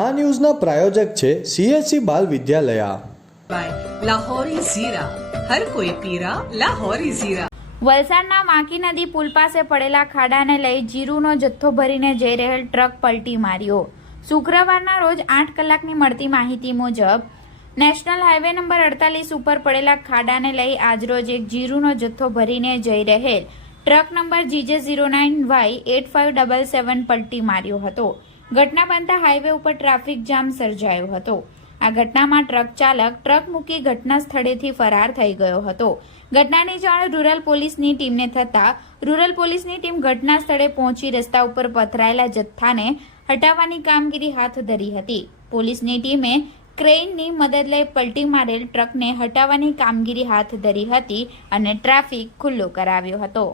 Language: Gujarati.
આ ન્યૂઝના પ્રાયોજક છે સીએસસી બાલ વિદ્યાલયા. લાહોરી ઝીરા. વલસાડના વાંકી નદી પુલ પાસે પડેલા ખાડાને લઈ જીરુનો જથ્થો ભરીને જઈ રહેલ ટ્રક પલટી માર્યો. શુક્રવારના રોજ આઠ કલાકની મળતી માહિતી મુજબ નેશનલ હાઈવે નંબર અડતાલીસ ઉપર પડેલા ખાડાને લઈ આજરોજ એક જીરુનો જથ્થો ભરીને જઈ રહેલ truck number GJ zero nine Y eight five double seven પલટી માર્યો હતો. ઘટના બનતા હાઈવે ઉપર ટ્રાફિક જામ સર્જાયો હતો. આ ઘટનામાં ટ્રક ચાલક ટ્રક મૂકી ઘટના સ્થળેથી ફરાર થઈ ગયો હતો. ઘટનાની જાણ રૂરલ પોલીસની ટીમને થતા રૂરલ પોલીસની ટીમ ઘટના સ્થળે પહોંચી રસ્તા ઉપર પથરાયેલા જથ્થાને હટાવવાની કામગીરી હાથ ધરી હતી. પોલીસની ટીમે ક્રેઇનની મદદ લઈ પલટી મારેલ ટ્રકને હટાવવાની કામગીરી હાથ ધરી હતી અને ટ્રાફિક ખુલ્લો કરાવ્યો હતો.